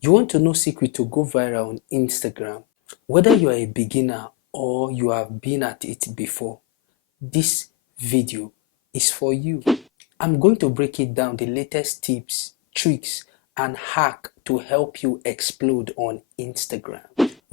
You want to know secret to go viral on Instagram? Whether you are a beginner or you have been at it before, this video is for you. I'm going to break it down, the latest tips, tricks, and hack to help you explode on Instagram.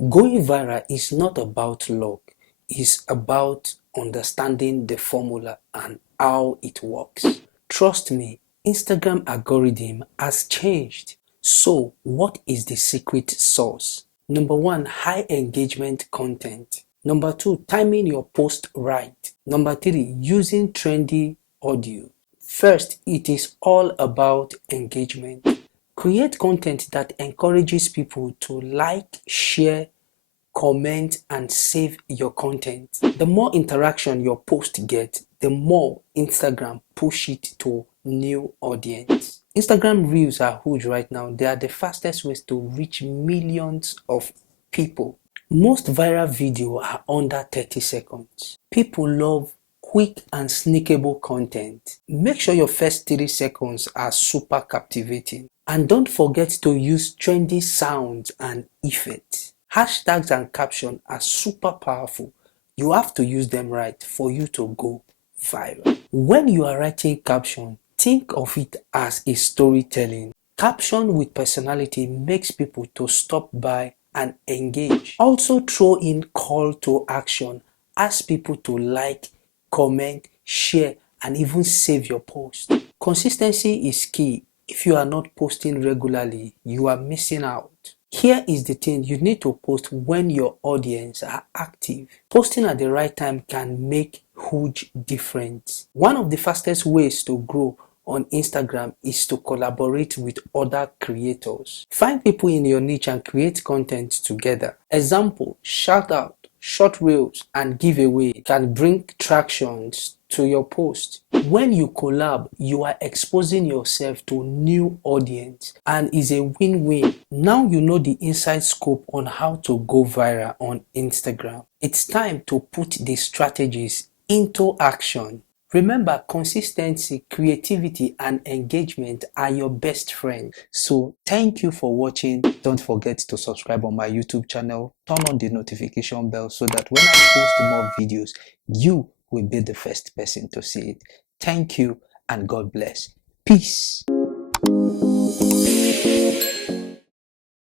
Going viral is not about luck, it's about understanding the formula and how it works. Trust me, Instagram algorithm has changed. So, what is the secret sauce? Number one, high engagement content. Number two, timing your post right. Number three, using trendy audio. First, it is all about engagement. Create content that encourages people to like, share, comment, and save your content. The more interaction your post gets, the more Instagram push it to new audience. Instagram Reels are huge right now. They are the fastest ways to reach millions of people. Most viral videos are under 30 seconds. People love quick and snackable content. Make sure your first 3 seconds are super captivating. And don't forget to use trendy sounds and effects. Hashtags and captions are super powerful. You have to use them right for you to go viral. When you are writing caption, think of it as a storytelling. Caption with personality makes people to stop by and engage. Also throw in call to action. Ask people to like, comment, share, and even save your post. Consistency is key. If you are not posting regularly, you are missing out. Here is the thing, you need to post when your audience are active. Posting at the right time can make huge difference. One of the fastest ways to grow on Instagram is to collaborate with other creators. Find people in your niche and create content together. Example, shout out, short reels, and giveaway can bring tractions to your post. When you collab, you are exposing yourself to new audience and is a win-win. Now you know the inside scope on how to go viral on Instagram. It's time to put the strategies into action. Remember, consistency, creativity, and engagement are your best friend. So thank you for watching. Don't forget to subscribe on my YouTube channel. Turn on the notification bell so that when I post more videos, you will be the first person to see it. Thank you and God bless. Peace.